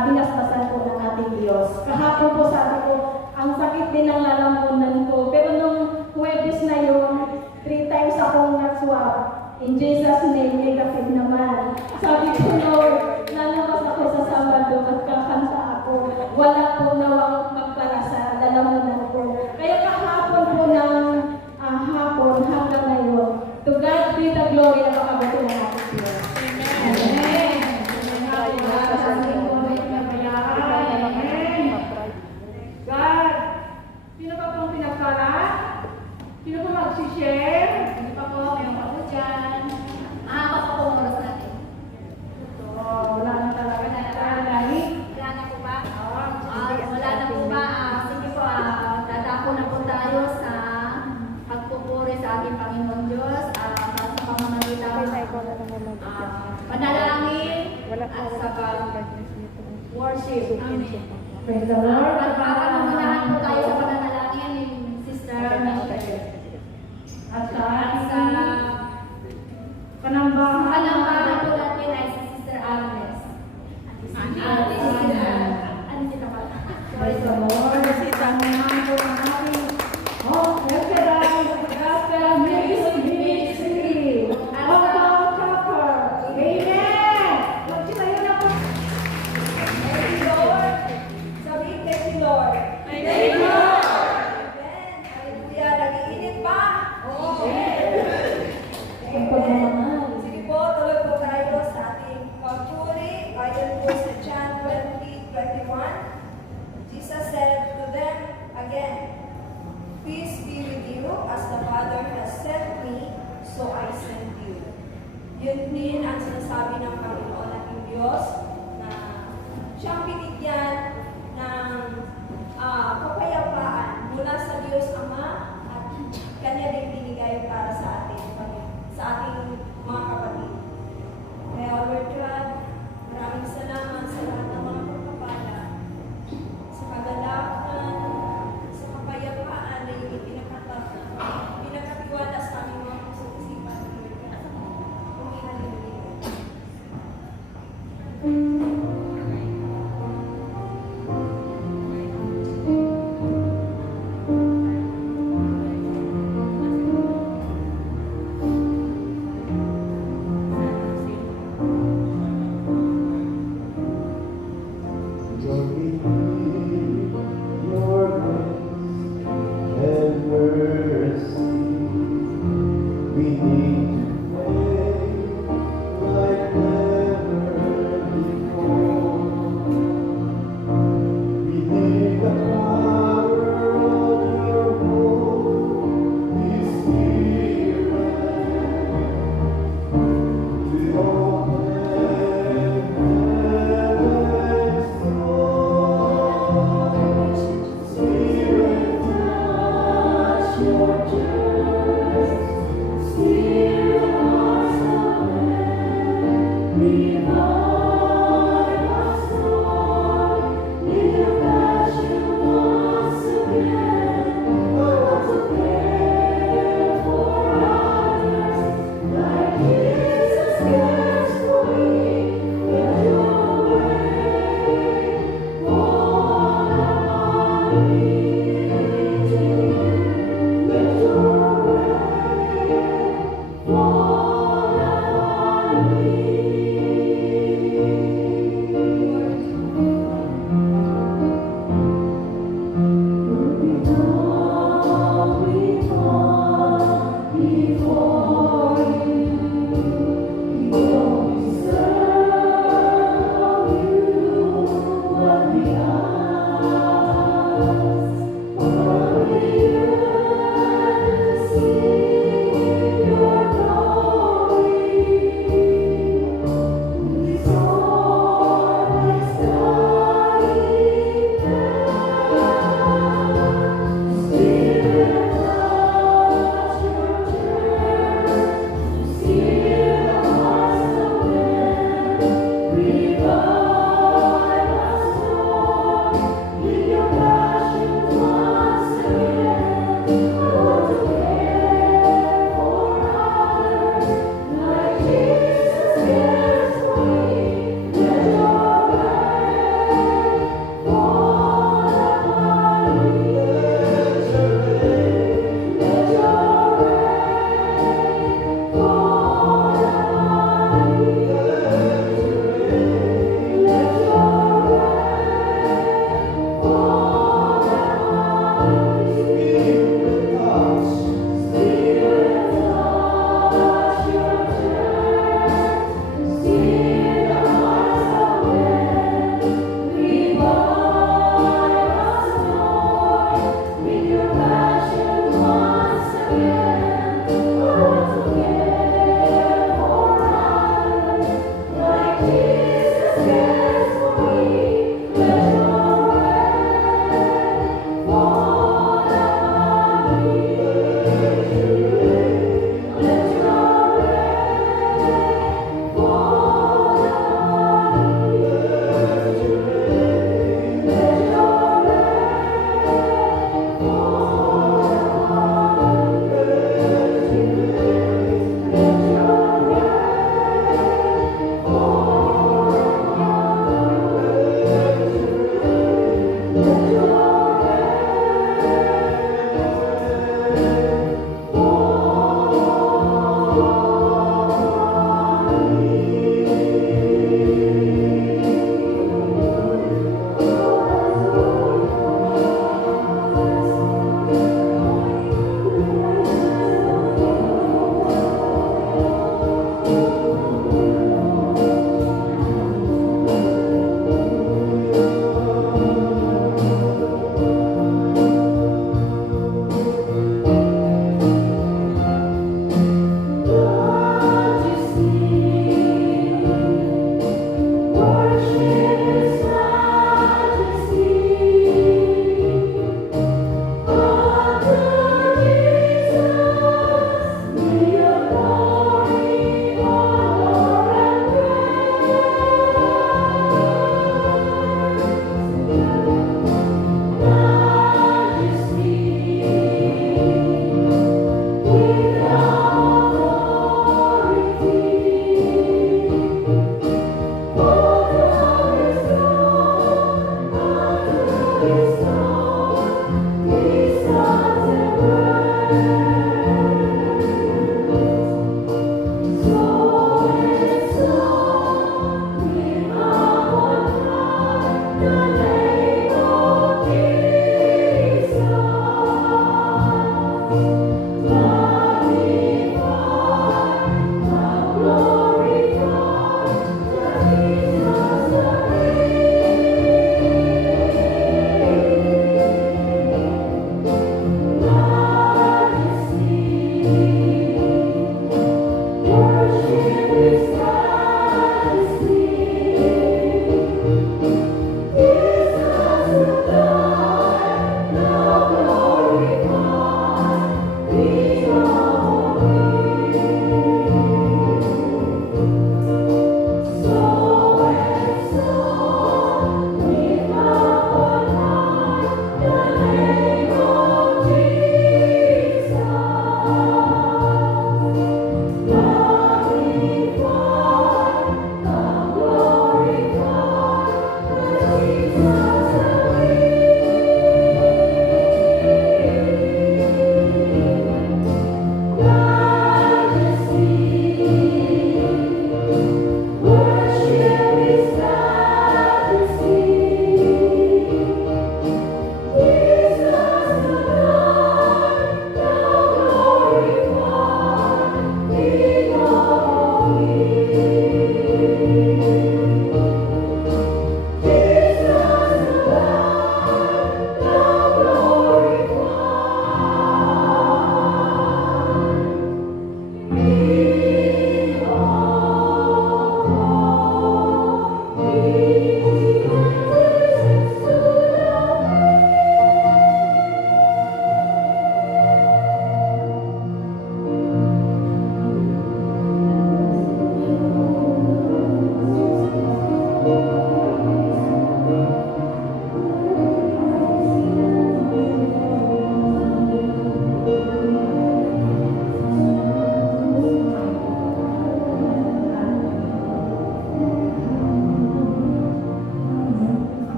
Binasbasan po ng ating Diyos. Kahapon po sabi ko, ang sakit din ng lalamunan ko. Pero nung Huwebes na yun, 3 times akong nag-swab. In Jesus' name, negative naman. Sabi ko, Lord, lalabas ako sa Sabado at kakanta ako. Wala po nawang magpara sa lalamunan ko. Kaya kahapon po ng hapon hanggang ngayon, to God be the glory na makabuti ng ating Diyos. Amen. God, sino pa pong pinagpala? Sino pa mag-share? Hindi pa po, mayroon pa po dyan. Mahaba pa po ang oras natin. Wala na talaga na dahil. Wala na po ba? Wala na po ba? Sige po, dadako na po tayo sa pagpupuri sa ating Panginoon Diyos para sa pamamagitan panalangin at sa worship. Amen. Praise the Lord. Pagpapamanahan po tayo sa pananalangin ni Sister Michelle. At sa Sa panambahan. panambahan po natin ay si Sister Agnes. Praise the Lord. Panambahan po ang ating Gospel Music Ministry. Uptown Copper. Amen. Magkitayo na po. Thank you, Lord. Sabihin, thank you, Lord. Thank you, Lord. Amen. Hallelujah. Nag-iinit pa? Oo. Ang pagmamahal. Sige po, tuloy po tayo sa ating pagpuri. Ayon po sa John 20:21. Jesus said to them again, "Peace be with you, as the Father has sent me, so I send you." Yun din ang sinasabi ng Panginoon nating Diyos na siyang binigyan ng kapayapaan mula sa Diyos Ama at Kanya din binigay para sa ating mga kapatid. Kaya Lord God, maraming salamat sa lahat ng mga pagpapala, sa kagalakan, sa kapayapaan na iyong pinakatiwala sa aming mga puso't isipan, Lord God. Hallelujah.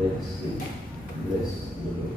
Let's sing. Bless the Lord.